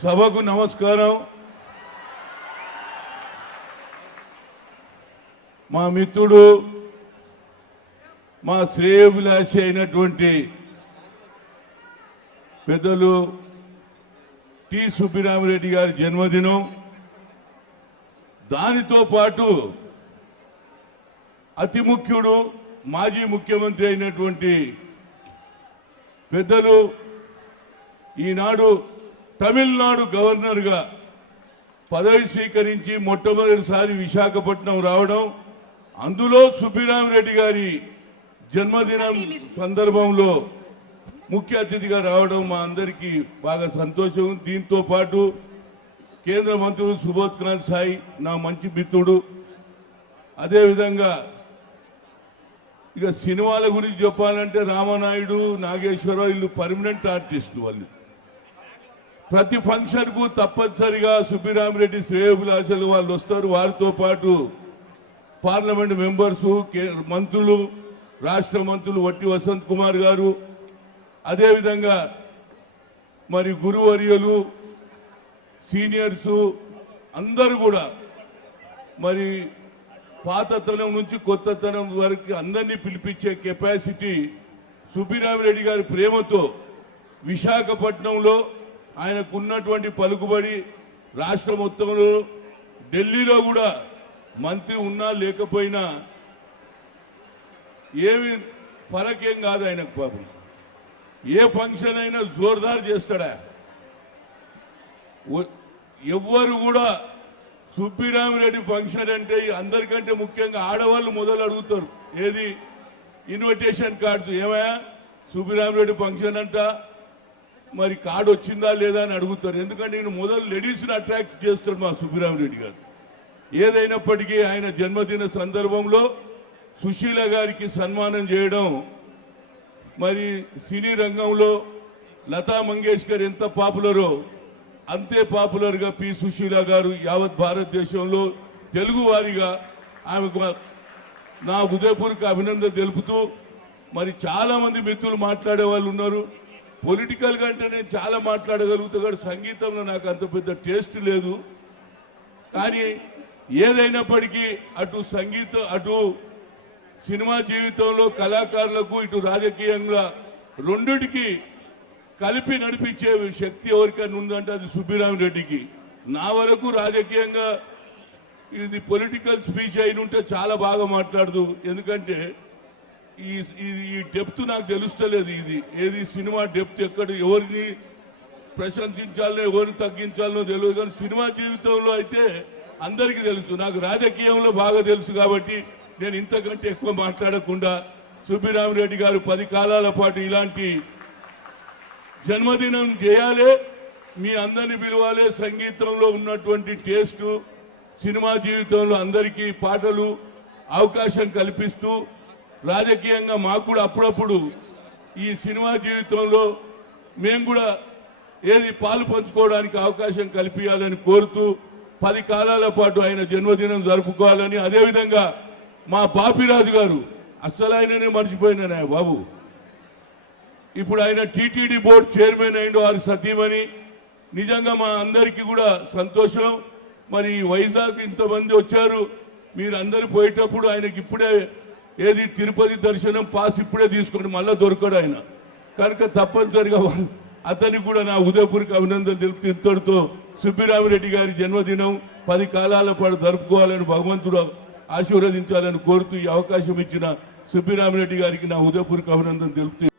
సభకు నమస్కారం. మా మిత్రుడు మా శ్రేయభిలాషి అయినటువంటి పెద్దలు టి సుబ్బిరామిరెడ్డి గారి జన్మదినం. దానితో పాటు అతి ముఖ్యుడు మాజీ ముఖ్యమంత్రి అయినటువంటి పెద్దలు ఈనాడు తమిళనాడు గవర్నర్గా పదవి స్వీకరించి మొట్టమొదటిసారి విశాఖపట్నం రావడం అందులో సుబ్బిరామిరెడ్డి గారి జన్మదినం సందర్భంలో ముఖ్య అతిథిగా రావడం మా అందరికీ బాగా సంతోషం. దీంతో పాటు కేంద్ర మంత్రులు సుబోధ్కాంత్ సాయి నా మంచి మిత్రుడు. అదేవిధంగా ఇక సినిమాల గురించి చెప్పాలంటే రామనాయుడు నాగేశ్వరరావు వీళ్ళు పర్మనెంట్ ఆర్టిస్టులు వాళ్ళు. ప్రతి ఫంక్షన్కు తప్పనిసరిగా సుబ్బిరామిరెడ్డి శ్రేయోభిలాషలు వాళ్ళు వస్తారు. వారితో పాటు పార్లమెంట్ మెంబర్సు కే- మంత్రులు రాష్ట్ర మంత్రులు వట్టి వసంత్ కుమార్ గారు. అదేవిధంగా మరి గురువర్యులు సీనియర్సు అందరూ కూడా మరి పాతతనం నుంచి కొత్తతనం వరకు అందరినీ పిలిపించే కెపాసిటీ సుబ్బిరామిరెడ్డి గారి ప్రేమతో విశాఖపట్నంలో ఆయనకున్నటువంటి పలుకుబడి రాష్ట్ర మొత్తంలో ఢిల్లీలో కూడా మంత్రి ఉన్నా లేకపోయినా ఏమి ఫరకేం కాదు ఆయనకు పాపం ఏ ఫంక్షన్ అయినా జోర్దార్ చేస్తాడా? ఎవ్వరు కూడా సుబ్బిరామిరెడ్డి ఫంక్షన్ అంటే అందరికంటే ముఖ్యంగా ఆడవాళ్ళు మొదలు అడుగుతారు. ఏది? Invitation cards. ఏమయ్యా? సుబ్బిరామిరెడ్డి ఫంక్షన్ అంట. మరి కార్డు వచ్చిందా లేదా అని అడుగుతారు. ఎందుకంటే నేను మొదలు లేడీస్ని అట్రాక్ట్ చేస్తాడు మా సుబ్బిరామిరెడ్డి గారు. ఏదైనప్పటికీ ఆయన జన్మదిన సందర్భంలో సుశీల గారికి సన్మానం చేయడం మరి సినీ రంగంలో లతా మంగేష్కర్ ఎంత పాపులరో అంతే పాపులర్గా పి సుశీల గారు యావత్ భారతదేశంలో తెలుగు వారిగా ఆమెకు నా ఉదయపూర్కి అభినందన తెలుపుతూ మరి చాలామంది మిత్రులు మాట్లాడే వాళ్ళు ఉన్నారు. పొలిటికల్ కంటే నేను చాలా మాట్లాడగలుగుతా కానీ సంగీతంలో నాకు అంత పెద్ద టేస్ట్ లేదు. కానీ ఏదైనప్పటికీ అటు సంగీతం అటు సినిమా జీవితంలో కళాకారులకు ఇటు రాజకీయంగా రెండుటికి కలిపి నడిపించే శక్తి ఎవరికైనా ఉందంటే అది సుబ్బిరామి రెడ్డికి. నా వరకు రాజకీయంగా ఇది పొలిటికల్ స్పీచ్ అయిన ఉంటే చాలా బాగా మాట్లాడదు. ఎందుకంటే ఈ ఈ- ఈ డెప్త్ నాకు తెలుస్తలేదు ఇది. ఏది సినిమా డెప్త్ ఎక్కడ ఎవరిని ప్రశంసించాలనో ఎవరిని తగ్గించాలనో తెలియదు. కానీ సినిమా జీవితంలో అయితే అందరికీ తెలుసు. నాకు రాజకీయంలో బాగా తెలుసు కాబట్టి నేను ఇంతకంటే ఎక్కువ మాట్లాడకుండా సుబ్బిరామిరెడ్డి గారు పది కాలాల పాటు ఇలాంటి జన్మదినం చేయాలి మీ అందరిని పిలవాలి సంగీతంలో ఉన్నటువంటి టేస్టు సినిమా జీవితంలో అందరికీ పాటలు అవకాశం కల్పిస్తూ రాజకీయంగా మాకు కూడా అప్పుడప్పుడు ఈ సినిమా జీవితంలో మేము కూడా ఏది పాలు పంచుకోవడానికి అవకాశం కల్పించాలని కోరుతూ పది కాలాల పాటు ఆయన జన్మదినం జరుపుకోవాలని అదేవిధంగా మా బాపిరాజు గారు అస్సలు ఆయననే మర్చిపోయినా బాబు. ఇప్పుడు ఆయన టీటీడీ బోర్డు చైర్మన్ అయిండు వారి సతీమణి. నిజంగా మా అందరికీ కూడా సంతోషం. మరి వైజాగ్ ఇంతమంది వచ్చారు. మీరు అందరు పోయేటప్పుడు ఆయనకి ఇప్పుడే ఏది తిరుపతి దర్శనం పాస్ ఇప్పుడే తీసుకోండి మళ్ళీ దొరకడు ఆయన. కనుక తప్పనిసరిగా అతనికి కూడా నా ఉదయపూర్కి అభినందన తెలుపుతూ ఇంతటితో సుబ్బిరామిరెడ్డి గారి జన్మదినం పది కాలాల పాటు జరుపుకోవాలని భగవంతుడు ఆశీర్వదించాలని కోరుతూ ఈ అవకాశం ఇచ్చిన సుబ్బిరామిరెడ్డి గారికి నా ఉదయపూర్కి అభినందన తెలుపుతూ